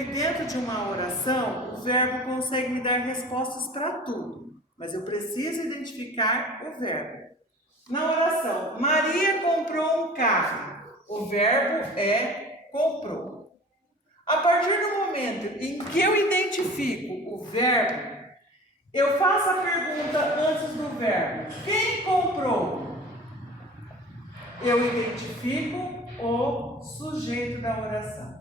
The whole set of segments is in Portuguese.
Dentro de uma oração, o verbo consegue me dar respostas para tudo, mas eu preciso identificar o verbo. Na oração, Maria comprou um carro. O verbo é comprou. A partir do momento em que eu identifico o verbo, eu faço a pergunta antes do verbo: quem comprou? Eu identifico o sujeito da oração.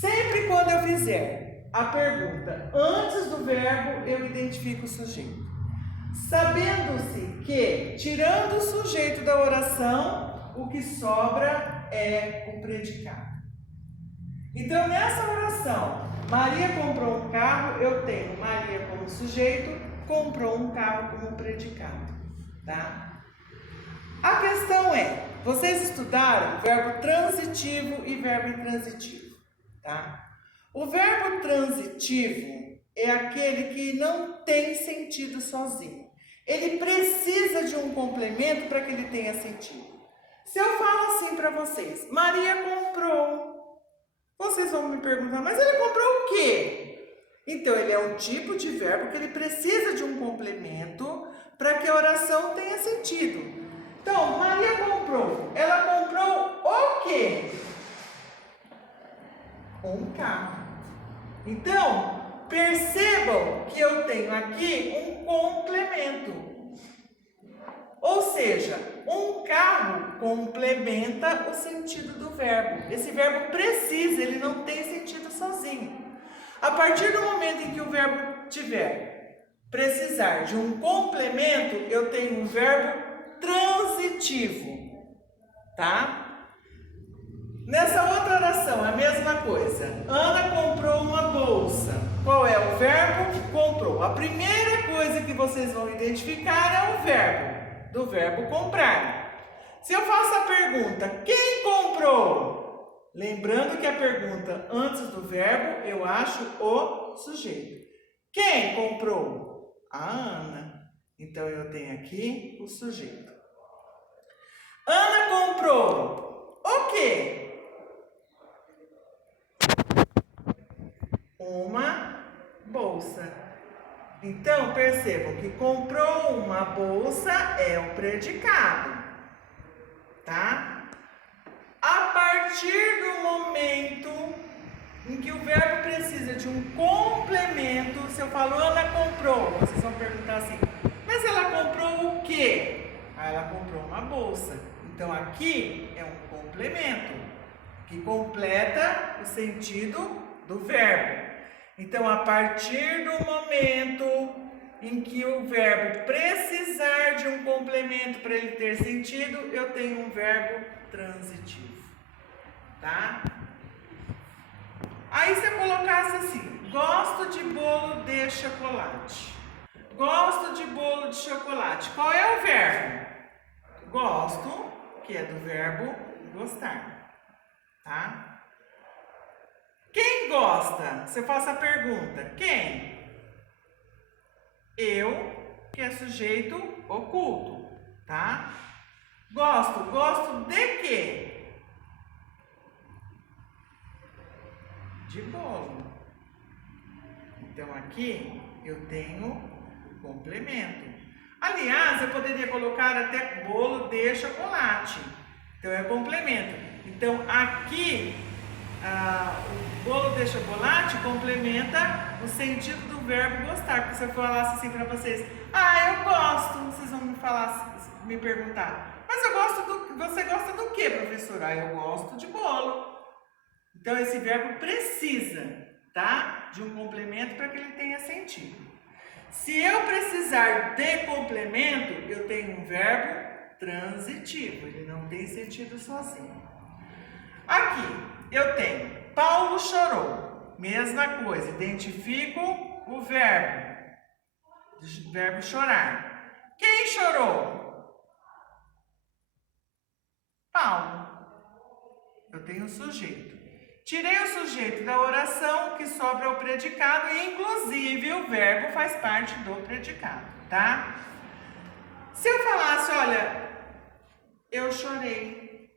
Sempre quando eu fizer a pergunta antes do verbo, eu identifico o sujeito. Sabendo-se que, tirando o sujeito da oração, o que sobra é o predicado. Então, nessa oração, Maria comprou um carro, eu tenho Maria como sujeito, comprou um carro como predicado. Tá? A questão é, vocês estudaram verbo transitivo e verbo intransitivo. Tá? O verbo transitivo é aquele que não tem sentido sozinho. Ele precisa de um complemento para que ele tenha sentido. Se eu falo assim para vocês, Maria comprou, vocês vão me perguntar, mas ele comprou o quê? Então, ele é um tipo de verbo que ele precisa de um complemento para que a oração tenha sentido. Então, Maria comprou, ela comprou o quê? Um carro. Então, percebam que eu tenho aqui um complemento. Ou seja, um carro complementa o sentido do verbo. Esse verbo precisa, ele não tem sentido sozinho. A partir do momento em que o verbo tiver precisar de um complemento, eu tenho um verbo transitivo. Tá? Nessa outra oração, a mesma coisa. Ana comprou uma bolsa. Qual é o verbo? Comprou. A primeira coisa que vocês vão identificar é o verbo, do verbo comprar. Se eu faço a pergunta, quem comprou? Lembrando que a pergunta antes do verbo, eu acho o sujeito. Quem comprou? A Ana. Então, eu tenho aqui o sujeito. Ana comprou o quê? Uma bolsa. Então, percebam que comprou uma bolsa é o predicado, tá? A partir do momento em que o verbo precisa de um complemento, se eu falo Ana comprou, vocês vão perguntar assim, mas ela comprou o quê? Ela comprou uma bolsa. Então, aqui é um complemento que completa o sentido do verbo. Então, a partir do momento em que o verbo precisar de um complemento para ele ter sentido, eu tenho um verbo transitivo. Tá? Aí, se eu colocasse assim, gosto de bolo de chocolate. Gosto de bolo de chocolate. Qual é o verbo? Gosto, que é do verbo gostar. Tá? Quem gosta? Se eu faço a pergunta, quem? Eu, que é sujeito oculto, tá? Gosto de quê? De bolo. Então, aqui eu tenho o complemento. Aliás, eu poderia colocar até bolo de chocolate. Então, é complemento. Então, aqui... o bolo de chocolate complementa o sentido do verbo gostar. Porque se eu falasse assim para vocês, eu gosto, vocês vão me perguntar, mas você gosta do que, professora? Eu gosto de bolo. Então esse verbo precisa, tá? De um complemento para que ele tenha sentido. Se eu precisar de complemento, eu tenho um verbo transitivo, ele não tem sentido sozinho. Aqui eu tenho Paulo chorou. Mesma coisa, identifico o verbo chorar. Quem chorou? Paulo. Eu tenho o sujeito. Tirei o sujeito da oração, que sobra o predicado, e inclusive o verbo faz parte do predicado, tá? Se eu falasse, olha, eu chorei,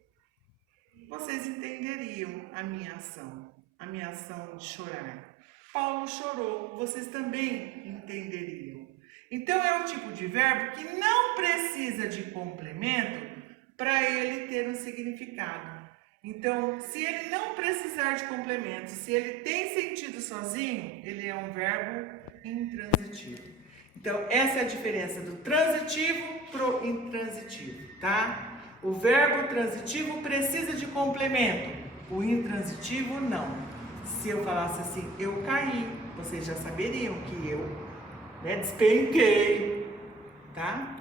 vocês entenderiam a minha ação. a minha ação de chorar. Paulo chorou, vocês também entenderiam. Então é um tipo de verbo que não precisa de complemento para ele ter um significado. Então, se ele não precisar de complemento, se ele tem sentido sozinho, ele é um verbo intransitivo. Então, essa é a diferença do transitivo pro intransitivo, tá? O verbo transitivo precisa de complemento, o intransitivo não. Se eu falasse assim, eu caí, vocês já saberiam que eu despenquei, tá?